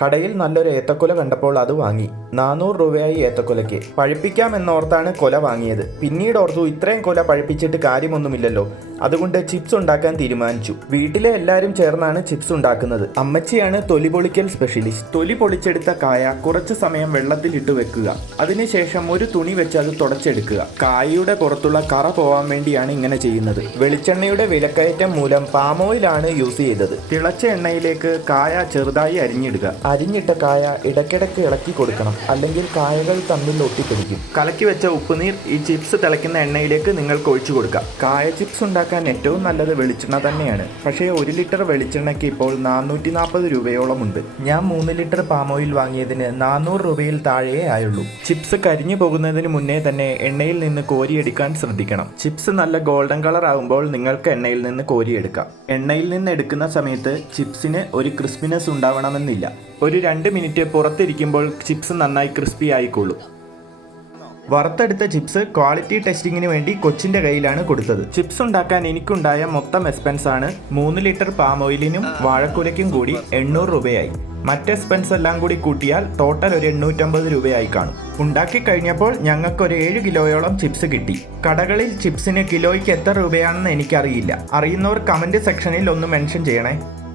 കടയിൽ നല്ലൊരു ഏത്തക്കൊല കണ്ടപ്പോൾ അത് വാങ്ങി. 400 രൂപയായി ഏത്തക്കൊലയ്ക്ക്. പഴുപ്പിക്കാമെന്നോർത്താണ് കൊല വാങ്ങിയത്. പിന്നീട് ഓർത്തു ഇത്രയും കൊല പഴുപ്പിച്ചിട്ട് കാര്യമൊന്നുമില്ലല്ലോ, അതുകൊണ്ട് ചിപ്സ് ഉണ്ടാക്കാൻ തീരുമാനിച്ചു. വീട്ടിലെ എല്ലാവരും ചേർന്നാണ് ചിപ്സ് ഉണ്ടാക്കുന്നത്. അമ്മച്ചിയാണ് തൊലി പൊളിക്കൽ സ്പെഷ്യലിസ്റ്റ്. തൊലി പൊളിച്ചെടുത്ത കായ കുറച്ചു സമയം വെള്ളത്തിൽ ഇട്ട് വെക്കുക. അതിനുശേഷം ഒരു തുണി വെച്ച് അത് തുടച്ചെടുക്കുക. കായയുടെ പുറത്തുള്ള കറ പോവാൻ വേണ്ടിയാണ് ഇങ്ങനെ ചെയ്യുന്നത്. വെളിച്ചെണ്ണയുടെ വിലക്കയറ്റം മൂലം പാം ഓയിലാണ് യൂസ് ചെയ്തത്. തിളച്ച എണ്ണയിലേക്ക് കായ ചെറുതായി അരിഞ്ഞിടുക. അരിഞ്ഞിട്ട കായ ഇടയ്ക്കിടയ്ക്ക് ഇളക്കി കൊടുക്കണം, അല്ലെങ്കിൽ കായകൾ തമ്മിൽ ഒട്ടിപ്പിടിക്കും. കലക്കി വെച്ച ഉപ്പുനീർ ഈ ചിപ്സ് തിളയ്ക്കുന്ന എണ്ണയിലേക്ക് നിങ്ങൾക്ക് ഒഴിച്ചു കൊടുക്കാം. കായ ചിപ്സ് ഉണ്ടാക്കാൻ ഏറ്റവും നല്ലത് വെളിച്ചെണ്ണ തന്നെയാണ്. പക്ഷേ 1 ലിറ്റർ വെളിച്ചെണ്ണയ്ക്ക് ഇപ്പോൾ 440 രൂപയോളം ഉണ്ട്. ഞാൻ 3 ലിറ്റർ പാം ഓയിൽ വാങ്ങിയതിന് 400 രൂപയിൽ താഴെയേ ആയുള്ളൂ. ചിപ്സ് കരിഞ്ഞു പോകുന്നതിന് മുന്നേ തന്നെ എണ്ണയിൽ നിന്ന് കോരിയെടുക്കാൻ ശ്രദ്ധിക്കണം. ചിപ്സ് നല്ല ഗോൾഡൻ കളർ ആകുമ്പോൾ നിങ്ങൾക്ക് എണ്ണയിൽ നിന്ന് കോരിയെടുക്കാം. എണ്ണയിൽ നിന്ന് എടുക്കുന്ന സമയത്ത് ചിപ്സിന് ഒരു ക്രിസ്പിനെസ് ഉണ്ടാവണമെന്നില്ല. ഒരു 2 മിനിറ്റ് പുറത്തിരിക്കുമ്പോൾ ചിപ്സ് നന്നായി ക്രിസ്പി ആയിക്കോളും. വറുത്തെടുത്ത ചിപ്സ് ക്വാളിറ്റി ടെസ്റ്റിങ്ങിന് വേണ്ടി കൊച്ചിൻ്റെ കയ്യിലാണ് കൊടുത്തത്. ചിപ്സ് ഉണ്ടാക്കാൻ എനിക്കുണ്ടായ മൊത്തം എക്സ്പെൻസ് ആണ് 3 ലിറ്റർ പാം ഓയിലിനും വാഴക്കുലയ്ക്കും കൂടി 800 രൂപയായി. മറ്റ് എക്സ്പെൻസ് എല്ലാം കൂടി കൂട്ടിയാൽ ടോട്ടൽ ഒരു 850 രൂപയായി കാണും. ഉണ്ടാക്കി കഴിഞ്ഞപ്പോൾ ഞങ്ങൾക്കൊരു 7 കിലോയോളം ചിപ്സ് കിട്ടി. കടകളിൽ ചിപ്സിന് കിലോയ്ക്ക് എത്ര രൂപയാണെന്ന് എനിക്കറിയില്ല. അറിയുന്നവർ കമൻറ്റ് സെക്ഷനിൽ ഒന്ന് മെൻഷൻ ചെയ്യണേ.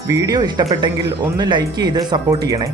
വീഡിയോ ഇഷ്ടപ്പെട്ടെങ്കിൽ ഒന്ന് ലൈക്ക് ചെയ്ത് സപ്പോർട്ട് ചെയ്യണേ.